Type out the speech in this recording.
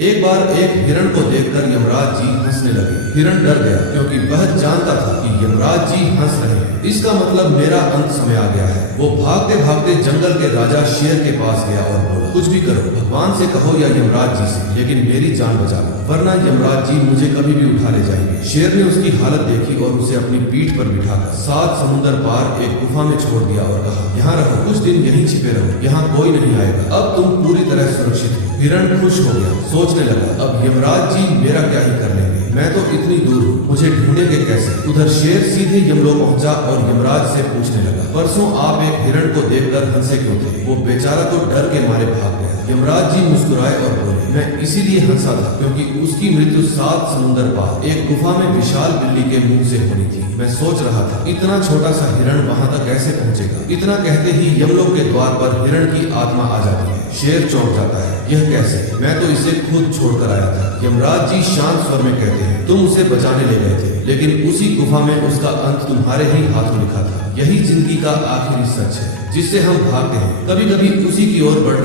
एक बार एक हिरण को देखकर यमराज जी हंसने लगे। हिरण डर गया क्योंकि वह जानता था कि यमराज जी हंस रहे हैं, इसका मतलब मेरा अंत समय आ गया है। वो भागते भागते जंगल के राजा शेर के पास गया और बोला, कुछ भी करो, भगवान से कहो या यमराज जी से, लेकिन मेरी जान बचा लो, वरना यमराज जी मुझे कभी भी उठा ले जाएंगे। शेर ने उसकी हालत देखी और उसे अपनी पीठ पर बिठाकर 7 समुंदर पार एक गुफा में छोड़ दिया और कहा, यहाँ रहो, कुछ दिन यहीं छिपे रहो, यहाँ कोई नहीं आएगा, अब तुम पूरी तरह सुरक्षित हो। हिरण खुश हो गया, सोचने लगा, अब यमराज जी मेरा क्या ही कर लेंगे, मैं तो इतनी दूर हूँ, मुझे ढूंढेंगे कैसे। उधर शेर सीधे यमलोक पहुंचा और यमराज से पूछने लगा, परसों आप एक हिरण को देखकर हंसे क्यों थे? वो बेचारा तो डर के मारे भाग गया। यमराज जी मुस्कुराए और बोले, मैं इसीलिए हंसा था क्योंकि उसकी मृत्यु 7 समुंदर पार एक गुफा में विशाल बिल्ली के मुंह से होनी थी। मैं सोच रहा था इतना छोटा सा हिरण वहां तक कैसे पहुंचेगा। इतना कहते ही यमलोक के द्वार पर हिरण की आत्मा आ जाती है। शेर चौंक जाता है, यह कैसे? मैं तो इसे खुद छोड़कर आया था। यमराज जी शांत स्वर में कहते हैं, तुम उसे बचाने ले गए थे, लेकिन उसी गुफा में उसका अंत तुम्हारे ही हाथों लिखा था। यही जिंदगी का आखिरी सच है जिससे हम भागते हैं, कभी कभी उसी की ओर बढ़